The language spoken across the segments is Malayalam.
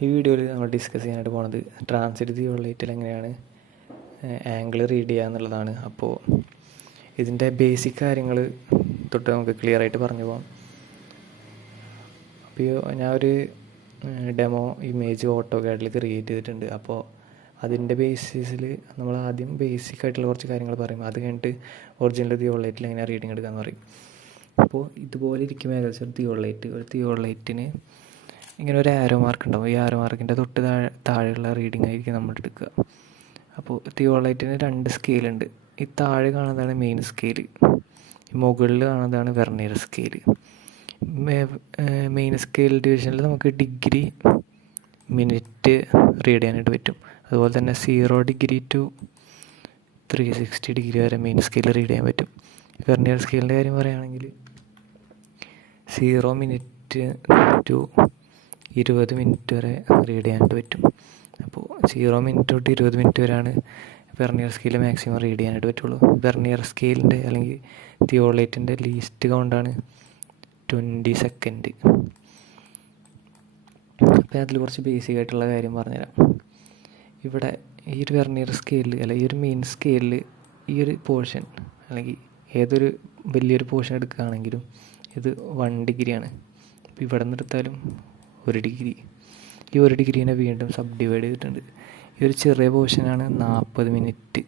ഈ വീഡിയോയിൽ നമ്മൾ ഡിസ്കസ് ചെയ്യാനായിട്ട് പോകുന്നത് ട്രാൻസിറ്റ് തിയോളൈറ്റിൽ എങ്ങനെയാണ് ആംഗിൾ റീഡ് ചെയ്യുക എന്നുള്ളതാണ്. അപ്പോൾ ഇതിൻ്റെ ബേസിക് കാര്യങ്ങൾ തൊട്ട് നമുക്ക് ക്ലിയർ ആയിട്ട് പറഞ്ഞു പോകാം. അപ്പോൾ ഞാൻ ഒരു ഡെമോ ഇമേജ് ഓട്ടോകാഡിൽ ക്രിയേറ്റ് ചെയ്തിട്ടുണ്ട്. അപ്പോൾ അതിൻ്റെ ബേസിസിൽ നമ്മൾ ആദ്യം ബേസിക് ആയിട്ടുള്ള കുറച്ച് കാര്യങ്ങൾ പറയും. അത് കഴിഞ്ഞിട്ട് ഒറിജിനൽ തിയോളൈറ്റിൽ എങ്ങനെ റീഡിങ് എടുക്കാമെന്ന് പറയും. അപ്പോൾ ഇതുപോലെ ഇരിക്കും ഏകദേശം ഒരു തിയോളൈറ്റിന് ഇങ്ങനെ ഒരു ആരോ മാർക്ക് ഉണ്ടാവും. ഈ ആരോ മാർക്കിൻ്റെ തൊട്ട് താഴെയുള്ള റീഡിംഗ് ആയിരിക്കും നമ്മൾ എടുക്കുക. അപ്പോൾ തിയോളൈറ്റിന് 2 സ്കെയിലുണ്ട്. ഈ താഴെ കാണുന്നതാണ് മെയിൻ സ്കെയിൽ, മുകളിൽ കാണുന്നതാണ് വെർനിയർ സ്കെയിൽ. മെയിൻ സ്കെയിൽ ഡിവിഷനിൽ നമുക്ക് ഡിഗ്രി, മിനിറ്റ് റീഡ് ചെയ്യാനായിട്ട് പറ്റും. അതുപോലെ തന്നെ 0 ഡിഗ്രി ടു 360 ഡിഗ്രി വരെ മെയിൻ സ്കെയിൽ റീഡ് ചെയ്യാൻ പറ്റും. വെർനിയർ സ്കെയിലിൻ്റെ കാര്യം പറയുകയാണെങ്കിൽ 0 മിനിറ്റ് ടു 20 മിനിറ്റ് വരെ റീഡ് ചെയ്യാനായിട്ട് പറ്റും. അപ്പോൾ 0 മിനിറ്റ് തൊട്ട് 20 മിനിറ്റ് വരെയാണ് വെർനിയർ സ്കെയിൽ മാക്സിമം റീഡ് ചെയ്യാനായിട്ട് പറ്റുള്ളൂ. വെർനിയർ സ്കെയിലിൻ്റെ അല്ലെങ്കിൽ തിയോളൈറ്റിൻ്റെ ലീസ്റ്റ് കൗണ്ടാണ് 20 സെക്കൻഡ്. അപ്പോൾ അതിൽ കുറച്ച് ബേസിക് ആയിട്ടുള്ള കാര്യം പറഞ്ഞുതരാം. ഇവിടെ ഈ ഒരു വെർനിയർ സ്കെയിലിൽ അല്ലെങ്കിൽ ഈ ഒരു മെയിൻ സ്കെയിലിൽ ഈ ഒരു പോർഷൻ അല്ലെങ്കിൽ ഏതൊരു വലിയൊരു പോർഷൻ എടുക്കുകയാണെങ്കിലും ഇത് 1 ഡിഗ്രിയാണ്. അപ്പോൾ ഇവിടെ നിന്ന് എടുത്താലും 1 ഡിഗ്രി. ഈ 1 ഡിഗ്രീനെ വീണ്ടും സബ് ഡിവൈഡ് ചെയ്തിട്ടുണ്ട്. ഈ ഒരു ചെറിയ പോർഷനാണ് 40 മിനിറ്റ്.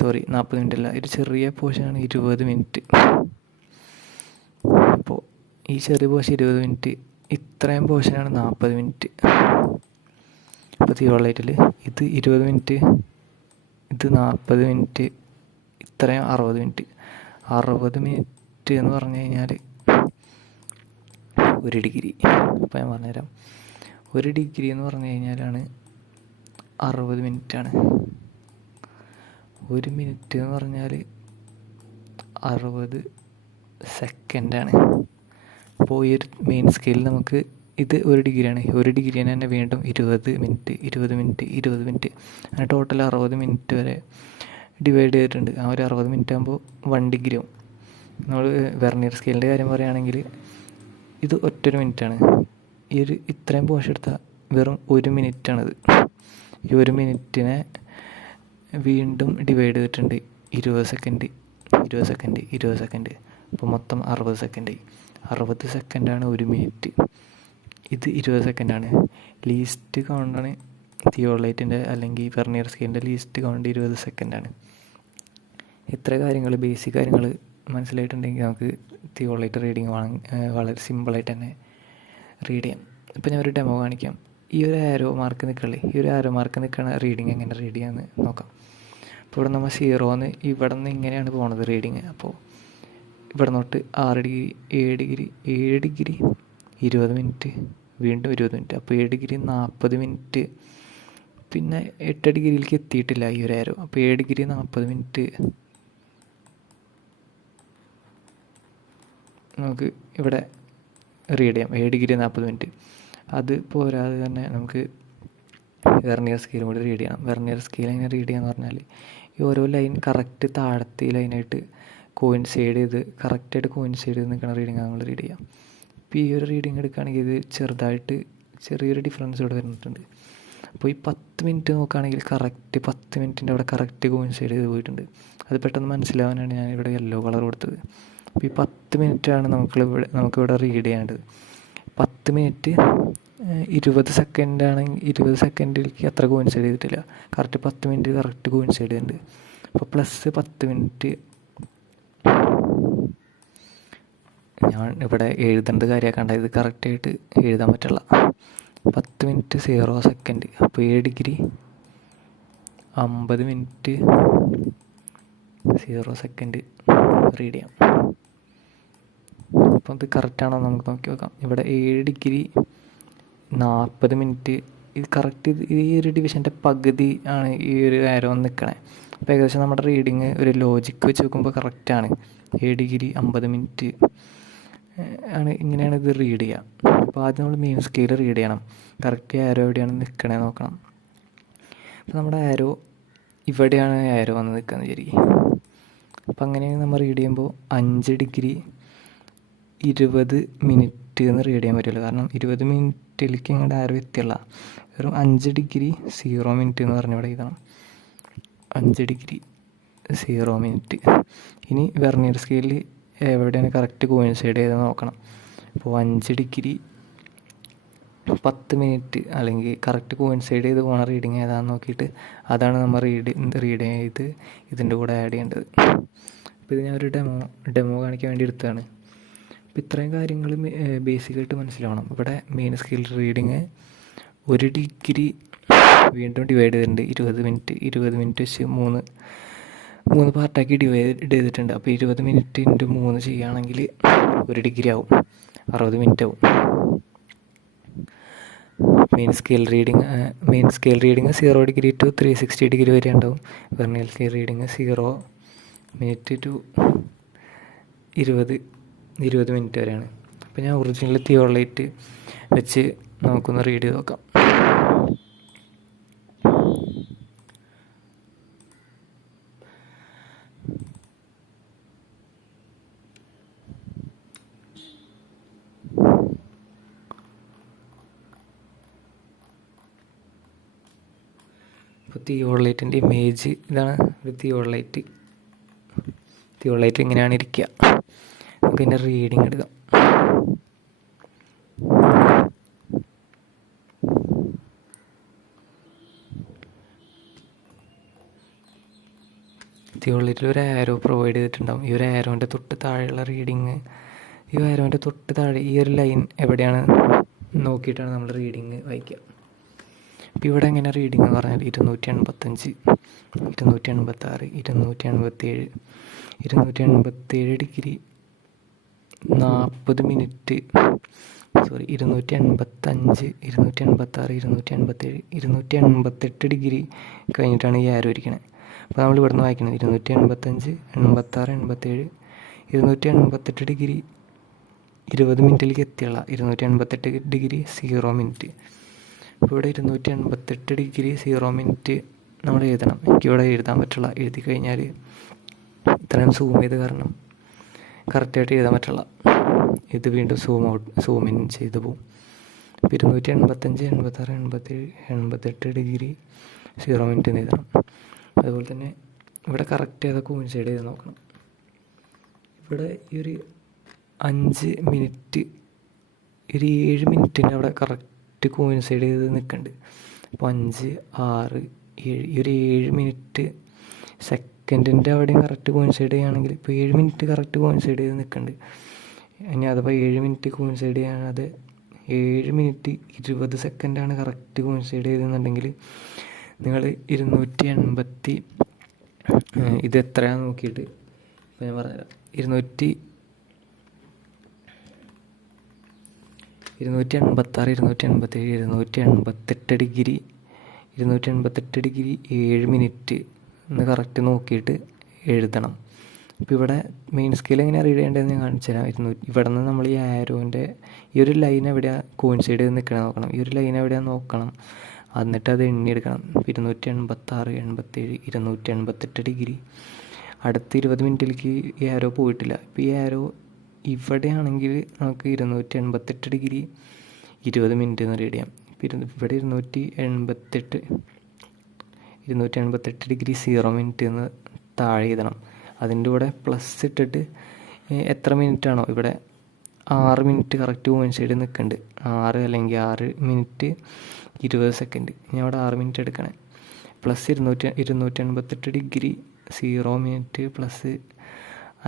40 മിനിറ്റ് അല്ല, ഒരു ചെറിയ പോർഷനാണ് 20 മിനിറ്റ്. അപ്പോൾ ഈ ചെറിയ പോർഷൻ 20 മിനിറ്റ്, ഇത്രയും പോർഷനാണ് 40 മിനിറ്റ്. അപ്പോൾ തിയോളൈറ്റിൽ ഇത് 20 മിനിറ്റ്, ഇത് 40 മിനിറ്റ്, ഇത്രയും 60 മിനിറ്റ്. 60 മിനിറ്റ് എന്ന് പറഞ്ഞു കഴിഞ്ഞാൽ 1 ഡിഗ്രി. അപ്പോൾ ഞാൻ പറഞ്ഞുതരാം. 1 ഡിഗ്രി എന്ന് പറഞ്ഞു കഴിഞ്ഞാലാണ് 60 മിനിറ്റാണ്. 1 മിനിറ്റ് എന്ന് പറഞ്ഞാൽ 60 സെക്കൻഡാണ്. അപ്പോൾ ഈ ഒരു മെയിൻ സ്കെയിലിൽ നമുക്ക് ഇത് 1 ഡിഗ്രിയാണ്. 1 ഡിഗ്രിനെ തന്നെ വീണ്ടും 20 മിനിറ്റ്, 20 മിനിറ്റ്, 20 മിനിറ്റ്, അങ്ങനെ ടോട്ടൽ 60 മിനിറ്റ് വരെ ഡിവൈഡ് ചെയ്തിട്ടുണ്ട്. ആ ഒരു 60 മിനിറ്റ് ആകുമ്പോൾ 1 ഡിഗ്രി ആവും. നമ്മൾ വെർനിയർ സ്കെയിലിൻ്റെ കാര്യം പറയുകയാണെങ്കിൽ ഇത് ഒറ്റൊരു മിനിറ്റാണ്. ഈ ഒരു ഇത്രയും പോർഷൻ എടുത്താൽ വെറും 1 മിനിറ്റാണിത്. ഈ 1 മിനിറ്റിനെ വീണ്ടും ഡിവൈഡ് ചെയ്തിട്ടുണ്ട് 20 സെക്കൻഡ്, 20 സെക്കൻഡ്, 20 സെക്കൻഡ്. അപ്പോൾ മൊത്തം 60 സെക്കൻഡ്. 60 സെക്കൻഡാണ് 1 മിനിറ്റ്. ഇത് 20 സെക്കൻഡാണ്. ലീസ്റ്റ് കൗണ്ടാണ് തിയോളൈറ്റിൻ്റെ അല്ലെങ്കിൽ വെർനിയർ സ്കെയിലിൻ്റെ ലീസ്റ്റ് കൗണ്ട് 20 സെക്കൻഡാണ്. ഇത്ര കാര്യങ്ങൾ, ബേസിക് കാര്യങ്ങൾ മനസ്സിലായിട്ടുണ്ടെങ്കിൽ നമുക്ക് തിയോളൈറ്റ് റീഡിങ് വളരെ സിമ്പിളായിട്ട് തന്നെ റീഡ് ചെയ്യാം. ഇപ്പോൾ ഞാൻ ഒരു ഡെമോ കാണിക്കാം. ഈ ഒരു ആരോ മാർക്ക് നിൽക്കണേ, ഈ ഒരു ആരോ മാർക്ക് നിൽക്കണ റീഡിങ് എങ്ങനെ റീഡ് ചെയ്യാമെന്ന് നോക്കാം. അപ്പോൾ ഇവിടെ നമ്മൾ 0 ഇവിടെ നിന്ന് ഇങ്ങനെയാണ് പോണത് റീഡിങ്. അപ്പോൾ ഇവിടെ നിന്നോട്ട് 6 ഡിഗ്രി, 7 ഡിഗ്രി, 7 ഡിഗ്രി, 20 മിനിറ്റ്, വീണ്ടും 20 മിനിറ്റ്. അപ്പോൾ 7 ഡിഗ്രി 40 മിനിറ്റ്. പിന്നെ 8 ഡിഗ്രിയിലേക്ക് എത്തിയിട്ടില്ല ഈ ഒരു ആരോ. അപ്പോൾ 7 ഡിഗ്രി 40 മിനിറ്റ് നമുക്ക് ഇവിടെ റീഡ് ചെയ്യാം. 7 ഡിഗ്രി 40 മിനിറ്റ്. അത് പോരാതെ തന്നെ നമുക്ക് വെർനിയർ സ്കെയിലും കൂടി റീഡ് ചെയ്യണം. വെർനിയർ സ്കെയിൽ എങ്ങനെ റീഡ് ചെയ്യാന്ന് പറഞ്ഞാൽ ഈ ഓരോ ലൈൻ കറക്റ്റ് താഴത്തെ ലൈനായിട്ട് കോയിൻസൈഡ് ചെയ്ത് കറക്റ്റായിട്ട് കോയിൻസൈഡ് ചെയ്ത് നിൽക്കുന്ന റീഡിങ് നമ്മൾ റീഡ് ചെയ്യാം. ഇപ്പോൾ ഈ ഒരു റീഡിങ് എടുക്കുകയാണെങ്കിൽ ഇത് ചെറിയൊരു ഡിഫറൻസ് ഇവിടെ വരുന്നിട്ടുണ്ട്. അപ്പോൾ ഈ 10 മിനിറ്റ് നോക്കുകയാണെങ്കിൽ കറക്റ്റ് 10 മിനിറ്റിൻ്റെ അവിടെ കറക്റ്റ് കോയിൻസൈഡ് ചെയ്ത് പോയിട്ടുണ്ട്. അത് പെട്ടെന്ന് മനസ്സിലാവാനാണ് ഞാനിവിടെ യെല്ലോ കളർ കൊടുത്തത്. അപ്പോൾ ഈ 10 മിനിറ്റാണ് നമുക്കിവിടെ റീഡ് ചെയ്യേണ്ടത്. 10 മിനിറ്റ് 20 സെക്കൻഡാണെങ്കിൽ 20 സെക്കൻഡിലേക്ക് അത്ര കോയിൻസൈഡ് ചെയ്തിട്ടില്ല. കറക്റ്റ് 10 മിനിറ്റ് കറക്റ്റ് കോയിൻസൈഡ് ചെയ്യുന്നുണ്ട്. അപ്പോൾ പ്ലസ് 10 മിനിറ്റ് ഞാൻ ഇവിടെ എഴുതേണ്ട കാര്യമാക്കണ്ട, ഇത് കറക്റ്റായിട്ട് എഴുതാൻ പറ്റില്ല. 10 മിനിറ്റ് 0 സെക്കൻഡ്. അപ്പോൾ 7 ഡിഗ്രി 50 മിനിറ്റ് 0 സെക്കൻഡ് റീഡ് ചെയ്യാം. അപ്പോൾ ഇത് കറക്റ്റാണോ നമുക്ക് നോക്കി നോക്കാം. ഇവിടെ 7 ഡിഗ്രി 40 മിനിറ്റ്. ഇത് കറക്റ്റ് ഈ ഒരു ഡിവിഷൻ്റെ പകുതി ആണ് ഈ ഒരു ആരോ നിൽക്കണേ. അപ്പോൾ ഏകദേശം നമ്മുടെ റീഡിങ് ഒരു ലോജിക്ക് വെച്ച് നോക്കുമ്പോൾ കറക്റ്റാണ്. 7 ഡിഗ്രി 50 മിനിറ്റ് ആണ്. ഇങ്ങനെയാണ് ഇത് റീഡ് ചെയ്യുക. അപ്പോൾ ആദ്യം നമ്മൾ മെയിൻ സ്കെയിൽ റീഡ് ചെയ്യണം. കറക്റ്റ് ആരോ എവിടെയാണ് നിൽക്കണേ നോക്കണം. അപ്പോൾ നമ്മുടെ ആരോ ഇവിടെയാണ് ആരോ വന്ന് നിൽക്കുന്നത് വിചാരിക്കും. അപ്പോൾ അങ്ങനെ നമ്മൾ റീഡ് ചെയ്യുമ്പോൾ 5 ഡിഗ്രി 20 മിനിറ്റ് മിനിറ്റ് എന്ന് റീഡ് ചെയ്യാൻ പറ്റില്ല. കാരണം 20 മിനിറ്റിലേക്ക് ഇങ്ങോട്ട് ആരും എത്തില്ല. വെറും 5 ഡിഗ്രി 0 മിനിറ്റ് എന്ന് പറഞ്ഞ് ഇവിടെ എഴുതണം. 5 ഡിഗ്രി 0 മിനിറ്റ്. ഇനി വെർനിയർ സ്കെയിലിൽ എവിടെയാണ് കറക്റ്റ് കോയിൻസൈഡ് ചെയ്ത് നോക്കണം. അപ്പോൾ 5 ഡിഗ്രി 10 മിനിറ്റ് അല്ലെങ്കിൽ കറക്റ്റ് കോയിൻസൈഡ് ചെയ്ത് പോണ റീഡിങ് ഏതാണെന്ന് നോക്കിയിട്ട് അതാണ് നമ്മൾ റീഡ് ചെയ്ത് ഇതിൻ്റെ കൂടെ ആഡ് ചെയ്യേണ്ടത്. അപ്പോൾ ഇത് ഞാനൊരു ഡെമോ കാണിക്കാൻ വേണ്ടി എടുത്തതാണ്. അപ്പോൾ ഇത്രയും കാര്യങ്ങൾ ബേസിക്കായിട്ട് മനസ്സിലാവണം. ഇവിടെ മെയിൻ സ്കെയിൽ റീഡിങ് 1 ഡിഗ്രി വീണ്ടും ഡിവൈഡ് ചെയ്തിട്ടുണ്ട്. 20 മിനിറ്റ് വെച്ച് മൂന്ന് പാർട്ടാക്കി ഡിവൈഡ് ചെയ്തിട്ടുണ്ട്. അപ്പോൾ 20 മിനിറ്റ് ഇൻറ്റു 3 ചെയ്യുകയാണെങ്കിൽ 1 ഡിഗ്രി ആവും, 60 മിനിറ്റ് ആവും. Main scale reading 0 degree to 360 degree വരെ ഉണ്ടാവും. Vernier scale reading 0 minute to 20 minute വരെയാണ്. അപ്പോൾ ഞാൻ ഒറിജിനൽ തിയോളൈറ്റ് വെച്ച് നമുക്കൊന്ന് റീഡ് ചെയ്ത് നോക്കാം. അപ്പോൾ തിയോളൈറ്റിൻ്റെ ഇമേജ് ഇതാണ്. ഒരു തിയോളൈറ്റ് ഇങ്ങനെയാണ് ഇരിക്കുക. നമുക്ക് ഇതിൻ്റെ റീഡിങ് എടുക്കാം. തിയോളൈറ്റിൽ ഒരു ആരോ പ്രൊവൈഡ് ചെയ്തിട്ടുണ്ടാവും. ഈ ഒരു ആരോൻ്റെ തൊട്ട് താഴെയുള്ള റീഡിങ്, ഈ ആരോൻ്റെ തൊട്ട് താഴെ ഈ ഒരു ലൈൻ എവിടെയാണ് നോക്കിയിട്ടാണ് നമ്മൾ റീഡിങ് വായിക്കുക. അപ്പോൾ ഇവിടെ എങ്ങനെ റീഡിങ് എന്ന് പറഞ്ഞാൽ 285, 286, 287 ഡിഗ്രി 40 മിനിറ്റ് 285, 286, 287, 288 ഡിഗ്രി കഴിഞ്ഞിട്ടാണ് ഈ ആരോ ഇരിക്കണത്. അപ്പോൾ നമ്മൾ ഇവിടുന്ന് വായിക്കുന്നത് 285, 86, 87, 288 ഡിഗ്രി 20 മിനിറ്റിലേക്ക് എത്തിയുള്ള 288 ഡിഗ്രി 0 മിനിറ്റ്. അപ്പോൾ ഇവിടെ 288 ഡിഗ്രി 0 മിനിറ്റ് നമ്മൾ എഴുതണം. എനിക്കിവിടെ എഴുതാൻ പറ്റില്ല. എഴുതി കഴിഞ്ഞാൽ ഇത്രയും സൂം ചെയ്ത് കാരണം കറക്റ്റായിട്ട് എഴുതാൻ പറ്റില്ല. ഇത് വീണ്ടും സൂം ഇൻ ചെയ്ത് പോകും. അപ്പോൾ 285, 86, 87, 88 ഡിഗ്രി 0 മിനിറ്റ് എന്ന് എഴുതണം. അതുപോലെ തന്നെ ഇവിടെ കറക്റ്റ് ഏതൊക്കെ കോയിൻസൈഡ് ചെയ്ത് നോക്കണം. ഇവിടെ ഈ ഒരു 5 മിനിറ്റ് 7 മിനിറ്റിന് അവിടെ കറക്റ്റ് കോയിൻസൈഡ് ചെയ്ത് നിൽക്കുന്നുണ്ട്. അപ്പോൾ 5, 6, 7 ഈ ഒരു 7 മിനിറ്റ് സെക്കൻഡിൻ്റെ അവിടെയും കറക്റ്റ് കോയിൻസൈഡ് ചെയ്യുകയാണെങ്കിൽ ഇപ്പോൾ 7 മിനിറ്റ് കറക്റ്റ് കോയിൻസൈഡ് ചെയ്ത് നിൽക്കുന്നുണ്ട്. ഇനി അഥവാ 7 മിനിറ്റ് കോയിൻസൈഡ് ചെയ്യാതെ 7 മിനിറ്റ് 20 സെക്കൻഡാണ് കറക്റ്റ് കോയിൻസൈഡ് ചെയ്തെന്നുണ്ടെങ്കിൽ നിങ്ങൾ 280 ഇത് എത്രയാണെന്ന് നോക്കിയിട്ട് ഇപ്പോൾ ഞാൻ പറഞ്ഞുതരാം. 286, 287, 288 ഡിഗ്രി 7 മിനിറ്റ് എന്ന് കറക്റ്റ് നോക്കിയിട്ട് എഴുതണം. അപ്പോൾ ഇവിടെ മെയിൻ സ്കെയിൽ എങ്ങനെയാണ് റീഡ് ചെയ്യേണ്ടതെന്ന് ഞാൻ കാണിച്ചു തരാം. ഇവിടെ നിന്ന് നമ്മൾ ഈ ആരോൻ്റെ ഈ ഒരു ലൈൻ എവിടെയാണ് കോയിൻസൈഡ് ചെയ്ത് നിൽക്കണം നോക്കണം. ഈ ഒരു ലൈൻ എവിടെയാണ് നോക്കണം. എന്നിട്ട് അത് എണ്ണിയെടുക്കണം. 286, 87, 288 ഡിഗ്രി അടുത്ത 20 മിനിറ്റിലേക്ക് ഈ ആരോ പോയിട്ടില്ല. ഇപ്പോൾ ഈ ആരോ ഇവിടെയാണെങ്കിൽ നമുക്ക് 288 ഡിഗ്രി 20 മിനിറ്റ് എന്ന് റീഡ് ചെയ്യാം. ഇവിടെ 288 ഡിഗ്രി 0 മിനിറ്റ് എന്ന് താഴെ എഴുതണം. അതിൻ്റെ കൂടെ പ്ലസ് ഇട്ടിട്ട് എത്ര മിനിറ്റാണോ ഇവിടെ 6 മിനിറ്റ് കറക്റ്റ് കോയിൻസൈഡ് നിൽക്കുന്നുണ്ട്. 6 അല്ലെങ്കിൽ 6 മിനിറ്റ് 20 സെക്കൻഡ്. ഞാൻ അവിടെ 6 മിനിറ്റ് എടുക്കണേ. Plus 288 degree 0 minute plus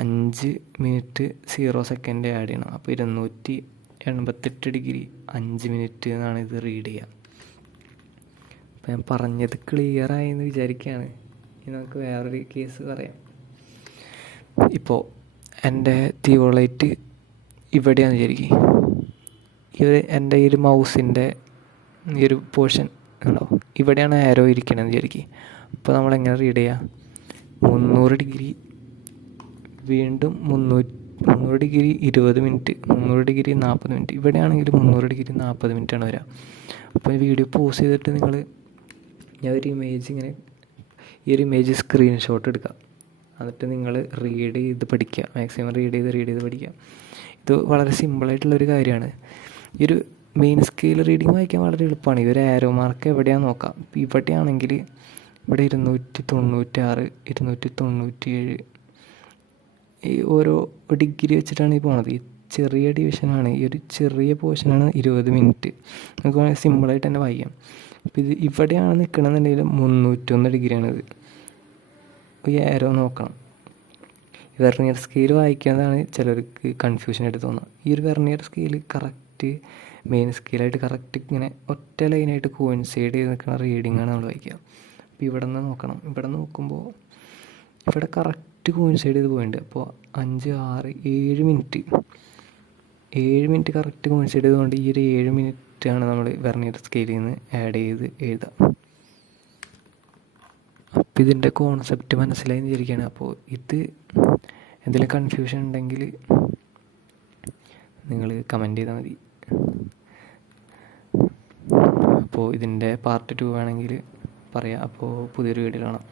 5 minute 0 second add ചെയ്യണം. അപ്പോൾ 288 ഡിഗ്രി 5 മിനിറ്റ് എന്നാണ് ഇത് റീഡ് ചെയ്യുക. അപ്പോൾ ഞാൻ പറഞ്ഞത് ക്ലിയറായി എന്ന് വിചാരിക്കുകയാണ്. ഇനി നമുക്ക് വേറൊരു കേസ് പറയാം. ഇപ്പോൾ എൻ്റെ തിയോളൈറ്റ് ഇവിടെയാണെന്ന് വിചാരിക്കും. എൻ്റെ ഈ ഒരു മൗസിൻ്റെ ഈ ഒരു പോർഷൻ ഉണ്ടോ, ഇവിടെയാണ് ആരോ ഇരിക്കണമെന്ന് വിചാരിക്കും. അപ്പോൾ നമ്മളെങ്ങനെ റീഡ് ചെയ്യുക? 300 ഡിഗ്രി വീണ്ടും 300 ഡിഗ്രി 20 മിനിറ്റ് 300 ഡിഗ്രി 40 മിനിറ്റ്. ഇവിടെയാണെങ്കിൽ 300 ഡിഗ്രി 40 മിനിറ്റാണ് വരിക. അപ്പോൾ ഈ വീഡിയോ പോസ് ചെയ്തിട്ട് ഞാൻ ഒരു ഈ ഒരു ഇമേജ് സ്ക്രീൻഷോട്ട് എടുക്കുക. എന്നിട്ട് നിങ്ങൾ റീഡ് ചെയ്ത് പഠിക്കുക. മാക്സിമം റീഡ് ചെയ്ത് പഠിക്കുക. ഇത് വളരെ സിമ്പിളായിട്ടുള്ളൊരു കാര്യമാണ്. ഈ ഒരു മെയിൻ സ്കെയിൽ റീഡിങ് വായിക്കാൻ വളരെ എളുപ്പമാണ്. ഈ ഒരു ആരോ മാർക്ക് എവിടെയാണെന്ന് നോക്കാം. ഇപ്പോൾ ഇവിടെയാണെങ്കിൽ ഇവിടെ 296, 297 ഈ ഓരോ ഡിഗ്രി വെച്ചിട്ടാണ് ഈ പോണത്. ഈ ചെറിയ ഡിവിഷനാണ്, ഈ ഒരു ചെറിയ പോർഷനാണ് 20 മിനിറ്റ്. നമുക്ക് സിമ്പിളായിട്ട് തന്നെ വായിക്കാം. അപ്പോൾ ഇത് ഇവിടെയാണ് നിൽക്കണമെന്നുണ്ടെങ്കിൽ 301 ഡിഗ്രിയാണിത്. ഈ ആരോ നോക്കണം. വെർനിയർ സ്കെയിൽ വായിക്കുന്നതാണ് ചിലർക്ക് കൺഫ്യൂഷനായിട്ട് തോന്നുക. ഈ ഒരു വെർനിയർ സ്കെയിൽ കറക്റ്റ് മെയിൻ സ്കെയിലായിട്ട് കറക്റ്റ് ഇങ്ങനെ ഒറ്റ ലൈനായിട്ട് കോയിൻസൈഡ് ചെയ്ത് നിൽക്കുന്ന റീഡിങ്ങാണ് നമ്മൾ വായിക്കുക. അപ്പോൾ ഇവിടെ നിന്ന് നോക്കണം. ഇവിടെ നോക്കുമ്പോൾ ഇവിടെ കറക്റ്റ് കോയിൻസൈഡ് ചെയ്ത് പോയിട്ടുണ്ട്. അപ്പോൾ 5, 6, 7 മിനിറ്റ് 7 മിനിറ്റ് കറക്റ്റ് കോയിൻസൈഡ് ചെയ്തുകൊണ്ട് ഈ ഒരു 7 മിനിറ്റാണ് നമ്മൾ വെർനിയർ സ്കെയിലിൽ നിന്ന് ആഡ് ചെയ്ത് എഴുതുക. അപ്പോൾ ഇതിൻ്റെ കോൺസെപ്റ്റ് മനസ്സിലായി എന്ന് വിചാരിക്കുകയാണ്. അപ്പോൾ ഇത് എന്തെങ്കിലും കൺഫ്യൂഷൻ ഉണ്ടെങ്കിൽ നിങ്ങൾ കമൻറ്റ് ചെയ്താൽ മതി. അപ്പോൾ ഇതിൻ്റെ പാർട്ട് 2 വേണമെങ്കിൽ പറയാം. അപ്പോൾ പുതിയൊരു വീഡിയോ കാണാം.